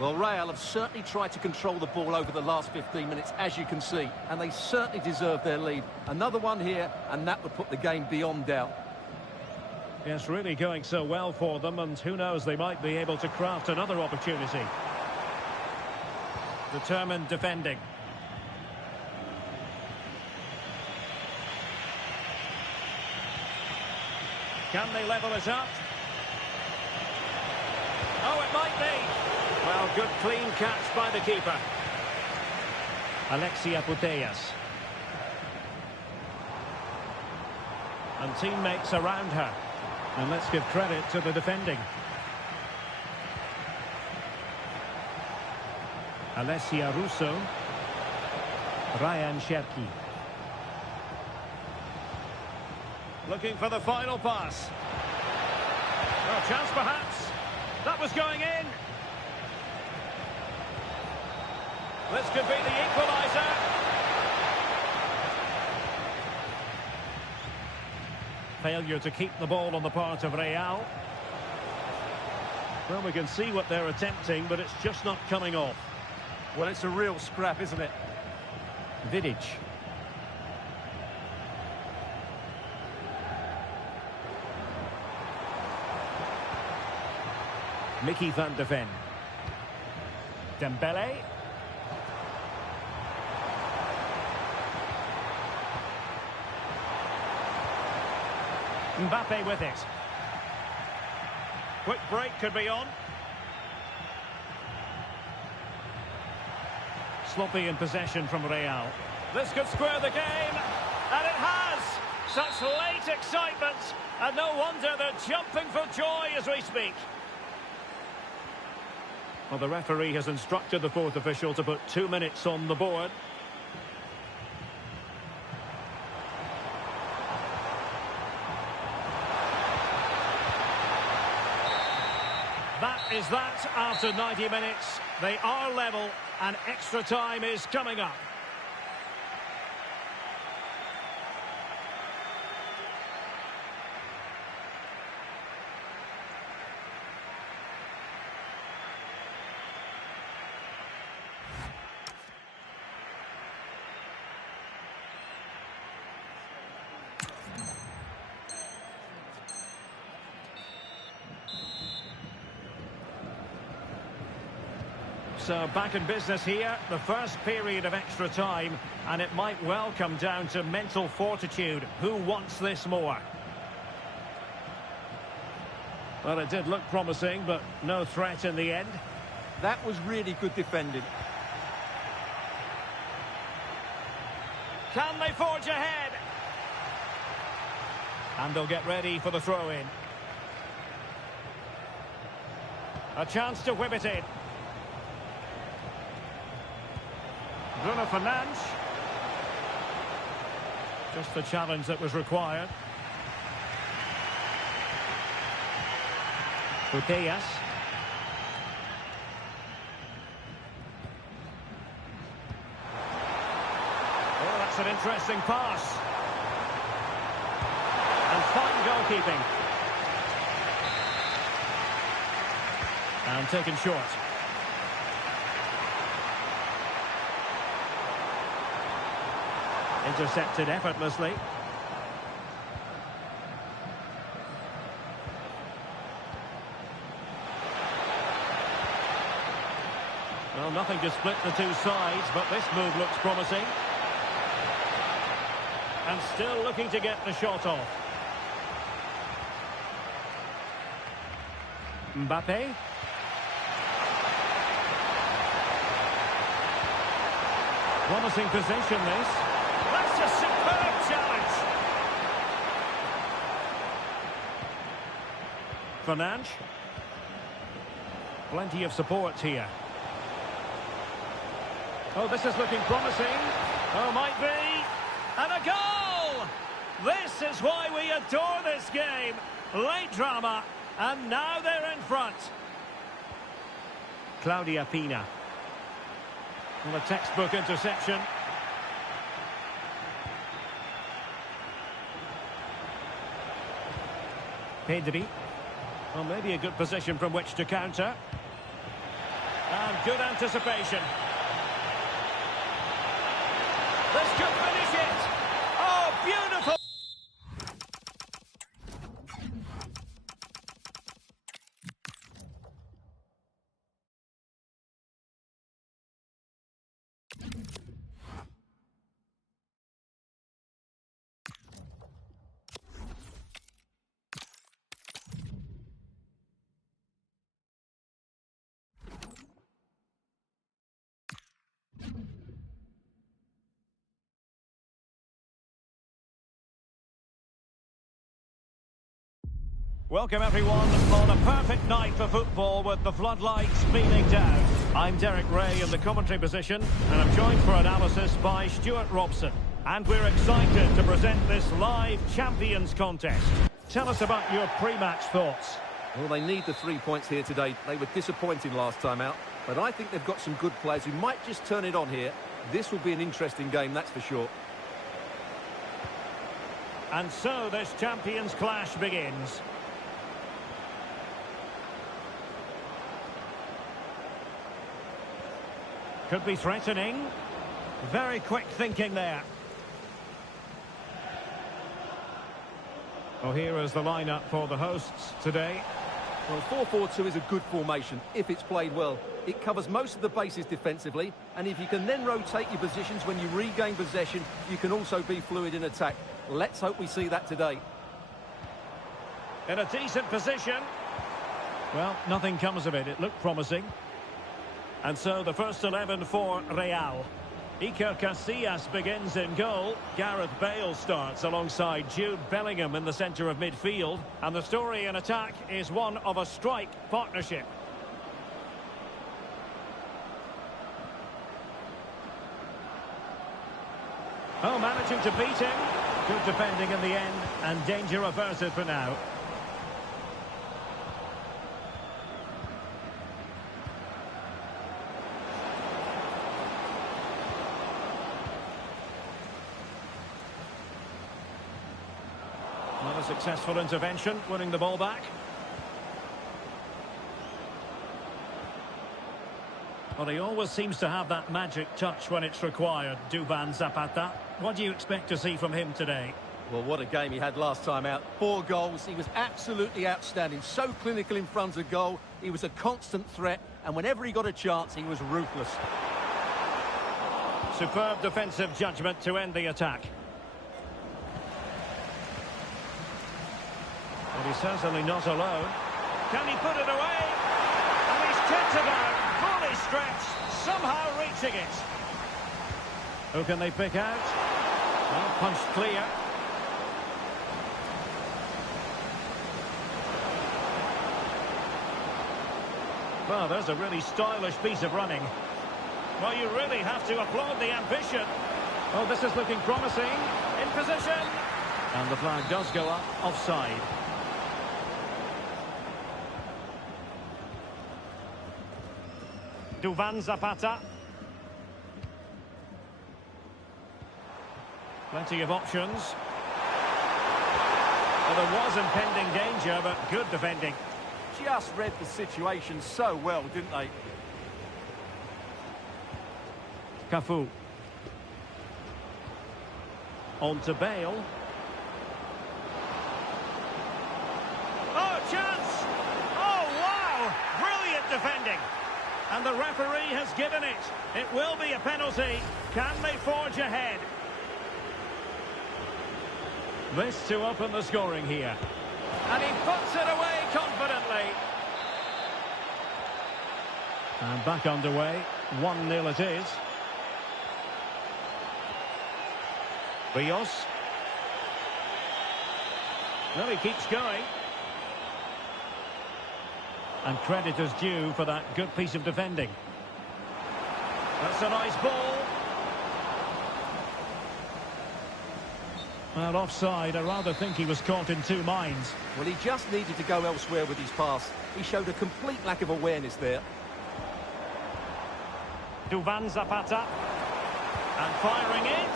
Well, Real have certainly tried to control the ball over the last 15 minutes, as you can see, and they certainly deserve their lead. Another one here, and that would put the game beyond doubt. Yes, really going so well for them, and who knows, they might be able to craft another opportunity. Determined defending. Can they level it up? Oh, it might be. Well, good clean catch by the keeper. Alexia Putellas. And teammates around her. And let's give credit to the defending. Alessia Russo. Ryan Cherki. Looking for the final pass. Well, chance perhaps. That was going in. This could be the equaliser. Failure to keep the ball on the part of Real. Well, we can see what they're attempting, but it's just not coming off. Well, it's a real scrap, isn't it? Vidic. Mickey van de Ven. Dembele. Mbappe with it. Quick break could be on. Sloppy in possession from Real. This could square the game, and it has! Such late excitement, and no wonder they're jumping for joy as we speak. Well, the referee has instructed the fourth official to put 2 minutes on the board. That is that after 90 minutes. They are level and extra time is coming up. So back in business here, the first period of extra time, and it might well come down to mental fortitude. Who wants this more? Well, it did look promising, but no threat in the end. That was really good defending. Can they forge ahead? And they'll get ready for the throw-in. A chance to whip it in. Bruno Fernandes. Just the challenge that was required. Putellas. Oh, that's an interesting pass. And fine goalkeeping. And taken short. Intercepted effortlessly. Well, nothing to split the two sides, but this move looks promising. And still looking to get the shot off. Mbappe. Promising position, this. That's a superb challenge. Fernandes. Plenty of support here. Oh, this is looking promising. Oh, might be. And a goal! This is why we adore this game. Late drama, and now they're in front. Claudia Pina. Well, a textbook interception. Pedri. Well, maybe a good position from which to counter. And good anticipation. This could finish it. Oh, beautiful. Welcome everyone on a perfect night for football with the floodlights beaming down. I'm Derek Ray in the commentary position and I'm joined for analysis by Stuart Robson. And we're excited to present this live Champions contest. Tell us about your pre-match thoughts. Well, they need the 3 points here today. They were disappointing last time out, but I think they've got some good players who might just turn it on here. This will be an interesting game, that's for sure. And so this Champions clash begins. Could be threatening. Very quick thinking there. Well, here is the lineup for the hosts today. Well, 4-4-2 is a good formation if it's played well. It covers most of the bases defensively, and if you can then rotate your positions when you regain possession, you can also be fluid in attack. Let's hope we see that today. In a decent position. Well, nothing comes of it. It looked promising. And so the first 11 for Real. Iker Casillas begins in goal. Gareth Bale starts alongside Jude Bellingham in the centre of midfield. And the story in attack is one of a strike partnership. Oh, managing to beat him. Good defending in the end and danger averted for now. Not a successful intervention, winning the ball back. Well, he always seems to have that magic touch when it's required, Duvan Zapata. What do you expect to see from him today? Well, what a game he had last time out. 4 goals. He was absolutely outstanding. So clinical in front of goal. He was a constant threat. And whenever he got a chance, he was ruthless. Superb defensive judgment to end the attack. But he's certainly not alone. Can he put it away? And he's kicked it out. Fully stretched. Somehow reaching it. Who can they pick out? Well, punched clear. Well, there's a really stylish piece of running. Well, you really have to applaud the ambition. Oh, this is looking promising. In position. And the flag does go up, offside. Duvan Zapata. Plenty of options. Well, there was impending danger, but good defending. Just read the situation so well, didn't they? Cafu. On to Bale. Oh, chance! Oh, wow! Brilliant defending. And the referee has given it. It will be a penalty. Can they forge ahead? This to open the scoring here. And he puts it away confidently. And back underway. 1-0 it is. Rios. Well, he keeps going. And credit is due for that good piece of defending. That's a nice ball. Well, offside. I rather think he was caught in two minds. Well, he just needed to go elsewhere with his pass. He showed a complete lack of awareness there. Duvan Zapata. And firing it.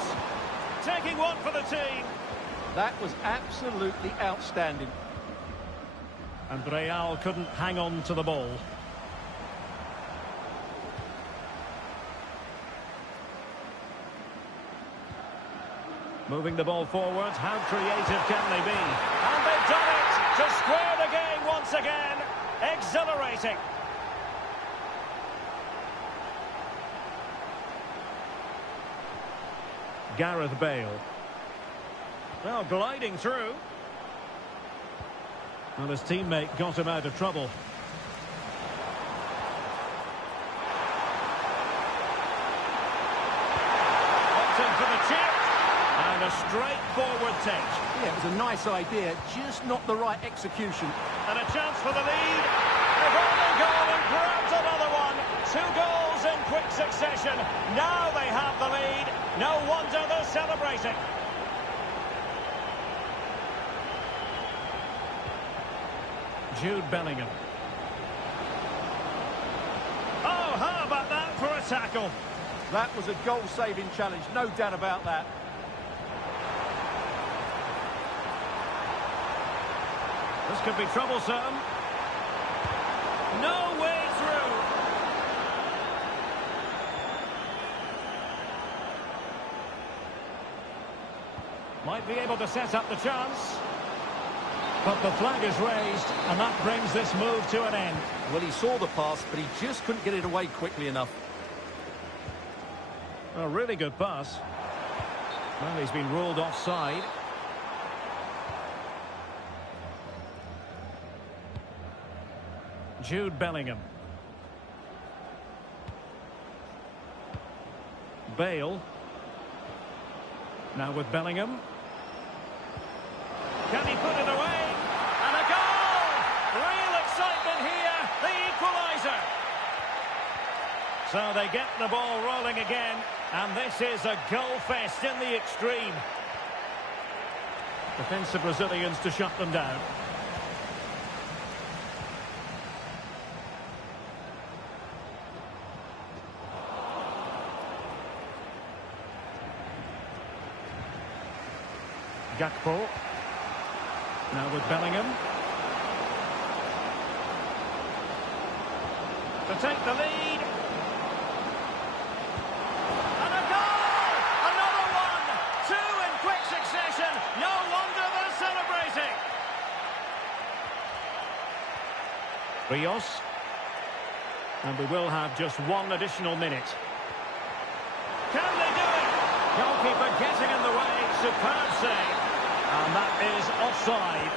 Taking one for the team. That was absolutely outstanding. And Real couldn't hang on to the ball. Moving the ball forward. How creative can they be? And they've done it to square the game once again. Exhilarating. Gareth Bale. Well, gliding through. Well, his teammate got him out of trouble. Opting for the chip. And a straightforward take. Yeah, it was a nice idea, just not the right execution. And a chance for the lead. They've only gone and grabbed another one. 2 goals in quick succession. Now they have the lead. No wonder they're celebrating. Jude Bellingham. Oh, how about that for a tackle? That was a goal-saving challenge, no doubt about that. This could be troublesome. No way through. Might be able to set up the chance. But the flag is raised, and that brings this move to an end. Well, he saw the pass, but he just couldn't get it away quickly enough. A really good pass. Well, he's been ruled offside. Jude Bellingham. Bale. Now with Bellingham. Can he put it away? And a goal! Real excitement here. The equaliser. So they get the ball rolling again. And this is a goal fest in the extreme. Defensive Brazilians to shut them down. Gakpo. Now with Bellingham. To take the lead. And a goal! Another one! 2 in quick succession. No wonder they're celebrating. Rios. And we will have just 1 additional minute. Can they do it? Goalkeeper getting in the way. Superb save. And that is offside.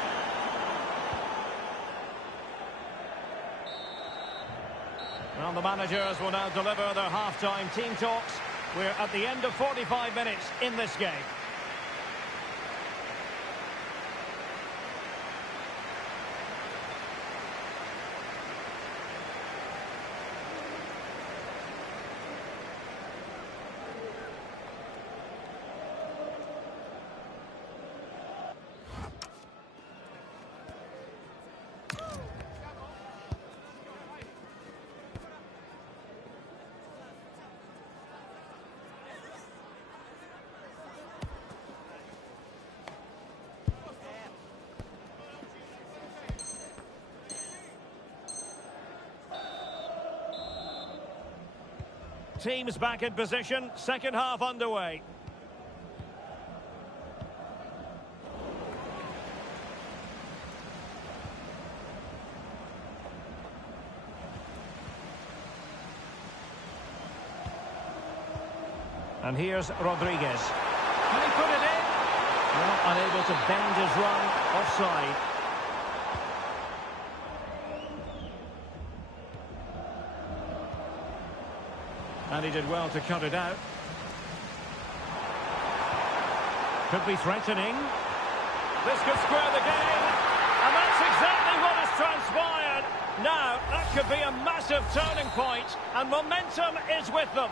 Well, the managers will now deliver their half-time team talks. We're at the end of 45 minutes in this game. teams back in position. Second half underway. And here's Rodriguez. Can he put it in? Well, unable to bend his run. Offside. And he did well to cut it out. Could be threatening. This could square the game. And that's exactly what has transpired. Now, that could be a massive turning point, and momentum is with them.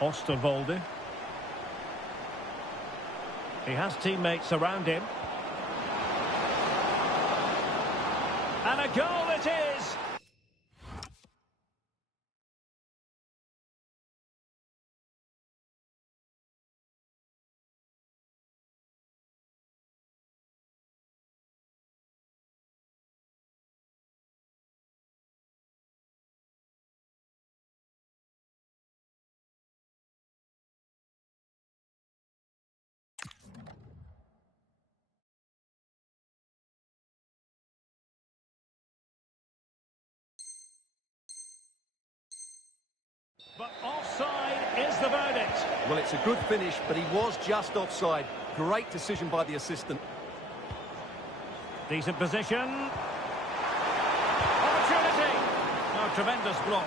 Osterwolde. He has teammates around him. And a goal it is! But offside is the verdict. Well, it's a good finish, but he was just offside. Great decision by the assistant. Decent position. Opportunity. Oh, tremendous block.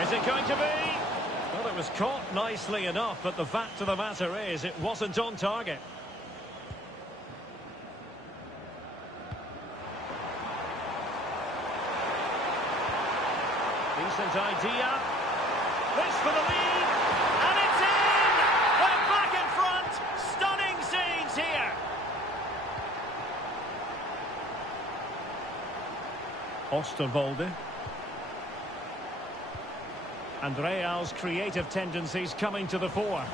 Is it going to be? Well, it was caught nicely enough, but the fact of the matter is it wasn't on target. Decent idea. This for the lead. And it's in! They're back in front. Stunning scenes here. Osterwolde. And Real's creative tendencies coming to the fore.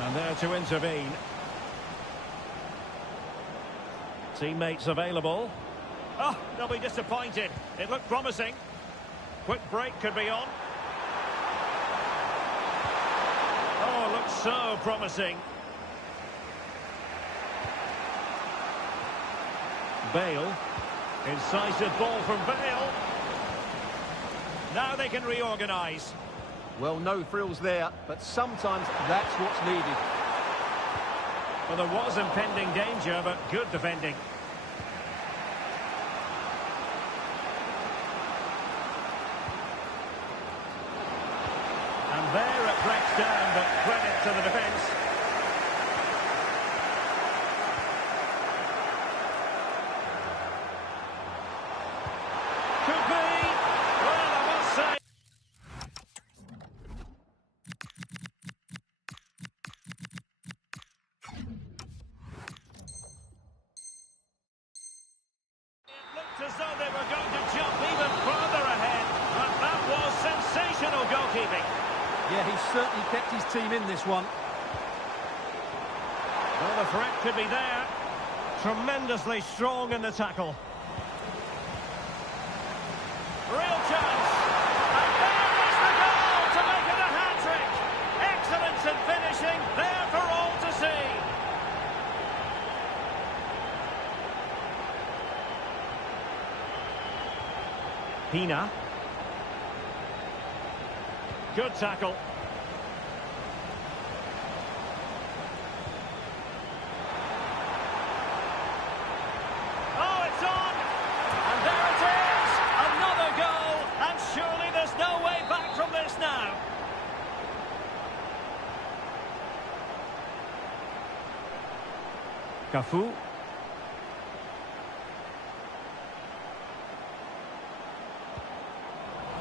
And there to intervene. Teammates available. Oh, they'll be disappointed. It looked promising. Quick break could be on. Oh, looks so promising. Bale. Incisive ball from Bale. Now they can reorganise. Well, no frills there, but sometimes that's what's needed. Well, there was impending danger, but good defending. And there it breaks down, but credit to the defence. Could be. Well, I must say. It looked as though they were going to jump even further ahead, but that was sensational goalkeeping. Yeah, he certainly kept his team in this one. Well, the threat could be there. Tremendously strong in the tackle. Real chance. And there is the goal to make it a hat-trick. Excellence in finishing, there for all to see. Pina. Good tackle. Oh, it's on! And there it is! Another goal! And surely there's no way back from this now. Cafu.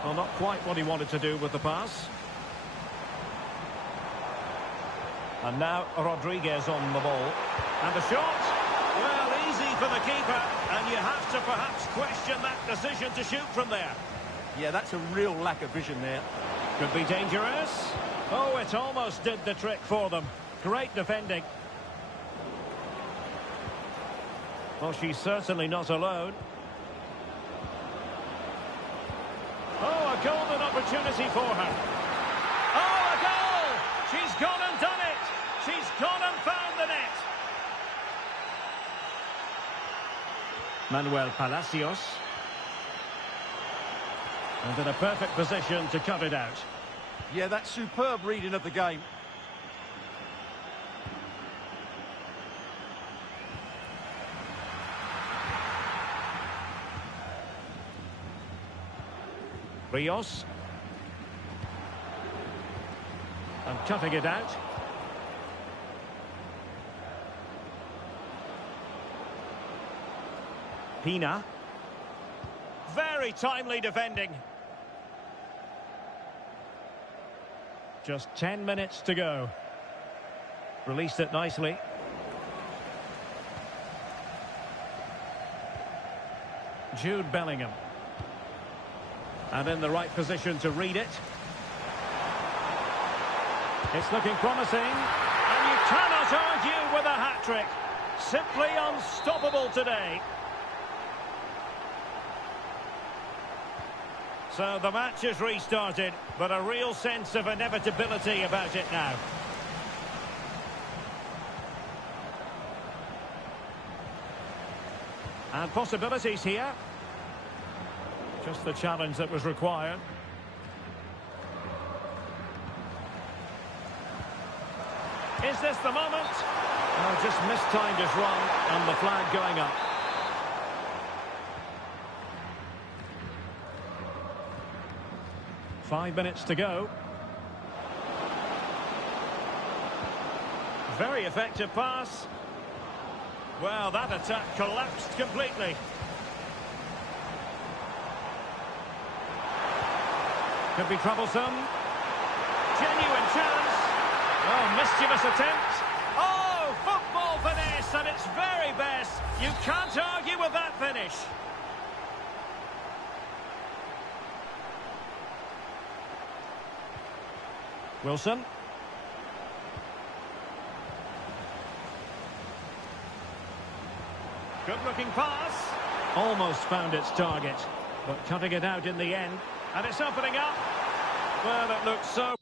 Well, not quite what he wanted to do with the pass. And now Rodriguez on the ball. And the shot. Well, easy for the keeper. And you have to perhaps question that decision to shoot from there. Yeah, that's a real lack of vision there. Could be dangerous. Oh, it almost did the trick for them. Great defending. Well, she's certainly not alone. Oh, a golden opportunity for her. Oh, a goal! She's gone and done it! She's gone and found the net! Manuel Palacios. And in a perfect position to cut it out. Yeah, that's superb reading of the game. Rios. And cutting it out. Pina. Very timely defending. Just 10 minutes to go. Released it nicely. Jude Bellingham. And in the right position to read it. It's looking promising. And you cannot argue with a hat-trick. Simply unstoppable today. So the match is restarted, but a real sense of inevitability about it now. And possibilities here. Just the challenge that was required. Is this the moment? Oh, just mistimed his run and the flag going up. Five minutes to go. Very effective pass. Well, that attack collapsed completely. Could be troublesome. Genuine chance. Oh, mischievous attempt. Oh, football finesse at its very best. You can't argue with that finish. Wilson. Good-looking pass. Almost found its target, but cutting it out in the end. And it's opening up. Well, it looks so...